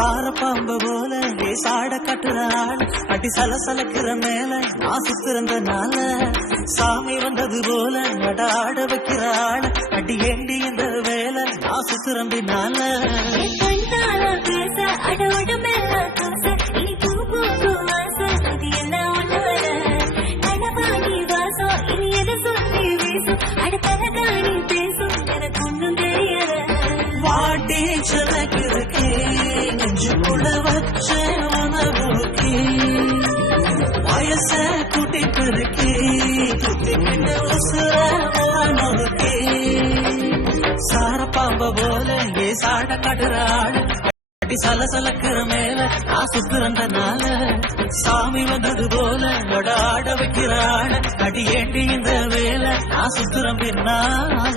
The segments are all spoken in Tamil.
சார பாம்பு போல சாட கட்டுறாள் அடி சலசலக்கிற மேல நான் சுத்திருந்தனால சாமி வந்தது போல ஆட வைக்கிறாள் அடி ஏண்டி இந்த வேலை நான் சுத்திரம்பினால வாட்டி சலக்கிறக்கே நெஞ்சுக்குள்ள வச்ச உணவுக்கே வயச குட்டி பெருக்கே குட்டிக்கிட்ட உசுரே சார பாம்ப போல சாட கட்டுறாள் அடி சலசலக்கிற மேல நான் சுத்துறந்தனால சாமி வந்தது போல ஆட வைக்கிறாள் அடி ஏண்டி இந்த வேலை நான் சுத்துறம் பின்னால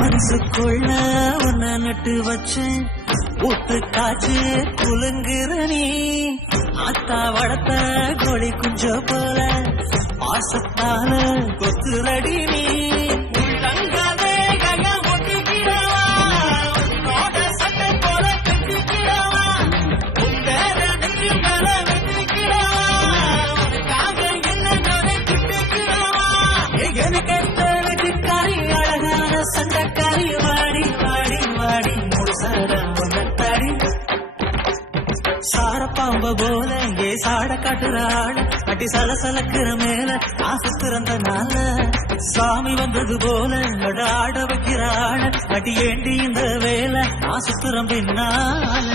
மனசுக்குள்ள உன்ன நட்டு வச்சேன் ஊத்து காய்ச்சி குலுங்குற நீ ஆத்தா வளர்த்த கோழி குஞ்ச போல பாசத்தால கொத்துரடி நீ சண்டக்காரி வாடி வாடி வாடி முழுசாடி சார பாம்ப போல சாட காட்டுறாள் அடி சலசலக்கிற மேல ஆசை திறந்தனால சாமி வந்தது போல ஆட வைக்கிறாள் அடி ஏண்டி இந்த வேலை ஆசை திறம்பினால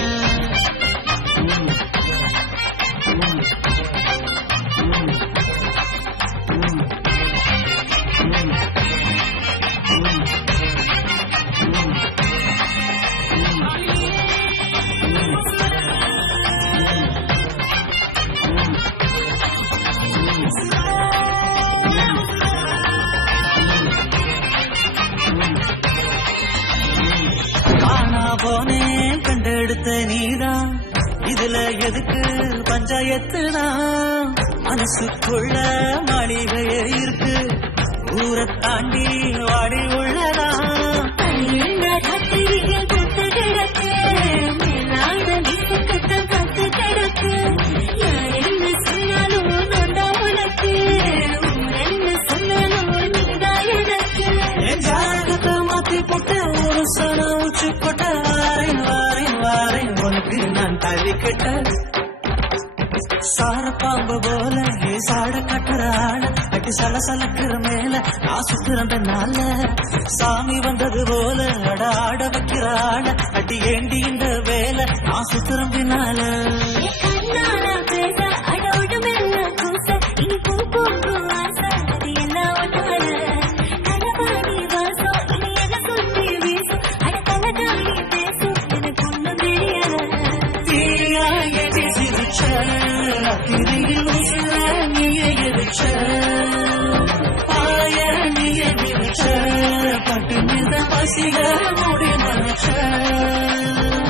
போனே கண்டெடுத்த நீதான் இதுல எதுக்கு பஞ்சாயத்துதான் மனசுக்குள்ள மாளிகையே இருக்கு ஊரை தாண்டி வாடி உள்ளதா மாத்தி போட்டு ஒரு சன உச்சி போட்ட வாரேன் உனக்கு நான் தள்ளிக்கிட்ட சார பாம்பு போல சாட கட்டுறாள் அடி சலசலக்கிற மேல நான் சுத்திரந்தனால சாமி வந்தது போல ஆட வைக்கிறாள் அடி ஏண்டி இந்த வேலை நான் சுத்திரம்பினால பட்டு பசிக மூடி மனச்ச